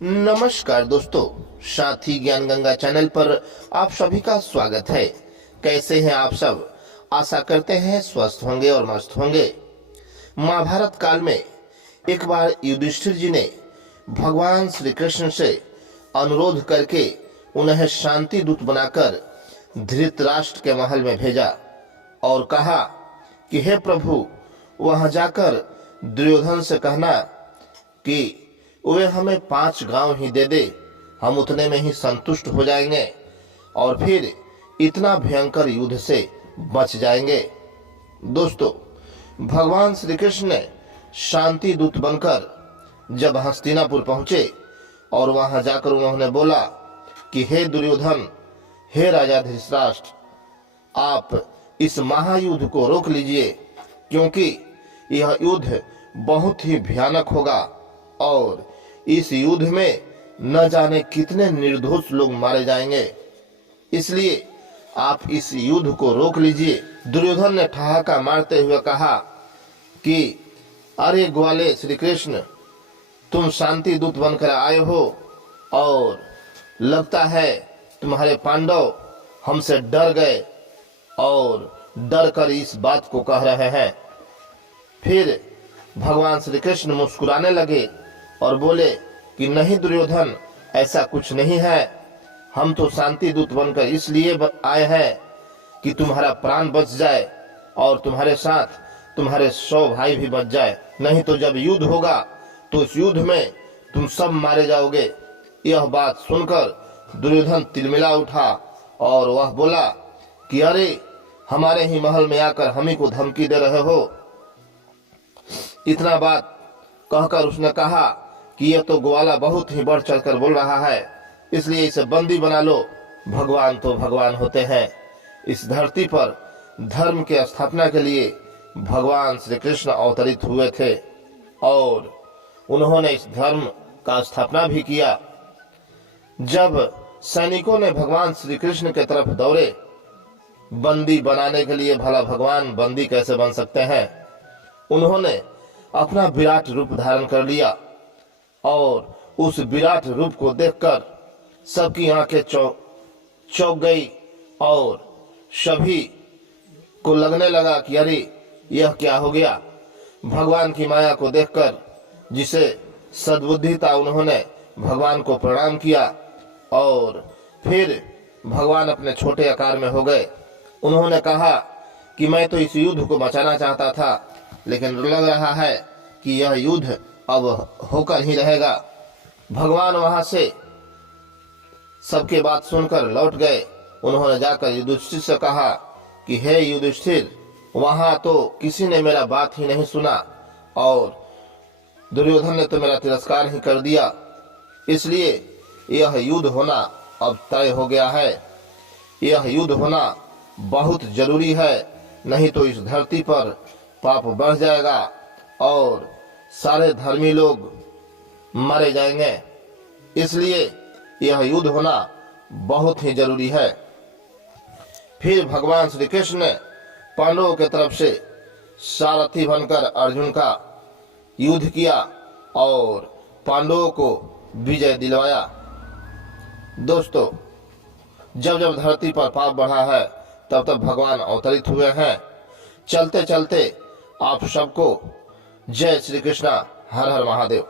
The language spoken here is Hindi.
नमस्कार दोस्तों, साथी ज्ञान गंगा चैनल पर आप सभी का स्वागत है। कैसे हैं आप सब? आशा करते हैं स्वस्थ होंगे और मस्त होंगे। महाभारत काल में एक बार युधिष्ठिर जी ने भगवान श्री कृष्ण से अनुरोध करके उन्हें शांति दूत बनाकर धृतराष्ट्र के महल में भेजा और कहा कि हे प्रभु, वहां जाकर दुर्योधन से कहना कि वे हमें 5 गांव ही दे दे, हम उतने में ही संतुष्ट हो जाएंगे और फिर इतना भयंकर युद्ध से बच जाएंगे। दोस्तों, भगवान श्री कृष्ण ने शांति दूत बनकर जब हस्तिनापुर पहुंचे और वहां जाकर उन्होंने बोला कि हे दुर्योधन, हे राजा धृतराष्ट्र, आप इस महायुद्ध को रोक लीजिए, क्योंकि यह युद्ध बहुत ही भयानक होगा और इस युद्ध में न जाने कितने निर्दोष लोग मारे जाएंगे, इसलिए आप इस युद्ध को रोक लीजिए। दुर्योधन ने ठहाका मारते हुए कहा कि अरे ग्वाले श्री कृष्ण, तुम शांति दूत बनकर आए हो और लगता है तुम्हारे पांडव हमसे डर गए और डर कर इस बात को कह रहे हैं। फिर भगवान श्री कृष्ण मुस्कुराने लगे और बोले कि नहीं दुर्योधन, ऐसा कुछ नहीं है, हम तो शांति दूत बनकर इसलिए आए हैं कि तुम्हारा प्राण बच जाए और तुम्हारे साथ तुम्हारे 100 भाई भी बच जाए, नहीं तो जब युद्ध होगा तो इस युद्ध में तुम सब मारे जाओगे। यह बात सुनकर दुर्योधन तिलमिला उठा और वह बोला कि अरे, हमारे ही महल में आकर हम ही को धमकी दे रहे हो। इतना बात कहकर उसने कहा कि यह तो ग्वाला बहुत ही बढ़ चढ़कर बोल रहा है, इसलिए इसे बंदी बना लो। भगवान तो भगवान होते हैं। इस धरती पर धर्म के स्थापना के लिए भगवान श्री कृष्ण अवतरित हुए थे और उन्होंने इस धर्म का स्थापना भी किया। जब सैनिकों ने भगवान श्री कृष्ण के तरफ दौड़े बंदी बनाने के लिए, भला भगवान बंदी कैसे बन सकते हैं, उन्होंने अपना विराट रूप धारण कर लिया और उस विराट रूप को देखकर सबकी आंखें चौंक गई और सभी को लगने लगा कि अरे, यह क्या हो गया। भगवान की माया को देखकर जिसे सद्बुद्धि था, उन्होंने भगवान को प्रणाम किया और फिर भगवान अपने छोटे आकार में हो गए। उन्होंने कहा कि मैं तो इस युद्ध को बचाना चाहता था, लेकिन लग रहा है कि यह युद्ध अब होकर ही रहेगा। भगवान वहां से सबके बात सुनकर लौट गए। उन्होंने जाकर युधिष्ठिर से कहा कि हे युधिष्ठिर, वहां तो किसी ने मेरा बात ही नहीं सुना और दुर्योधन ने तो मेरा तिरस्कार ही कर दिया, इसलिए यह युद्ध होना अब तय हो गया है। यह युद्ध होना बहुत जरूरी है, नहीं तो इस धरती पर पाप बढ़ जाएगा और सारे धर्मी लोग मारे जाएंगे, इसलिए यह युद्ध होना बहुत ही जरूरी है। फिर भगवान श्री कृष्ण ने पांडवों की तरफ से सारथी बनकर अर्जुन का युद्ध किया और पांडवों को विजय दिलवाया। दोस्तों, जब जब धरती पर पाप बढ़ा है तब तब भगवान अवतरित हुए हैं। चलते चलते आप सबको जय श्री कृष्णा, हर हर महादेव।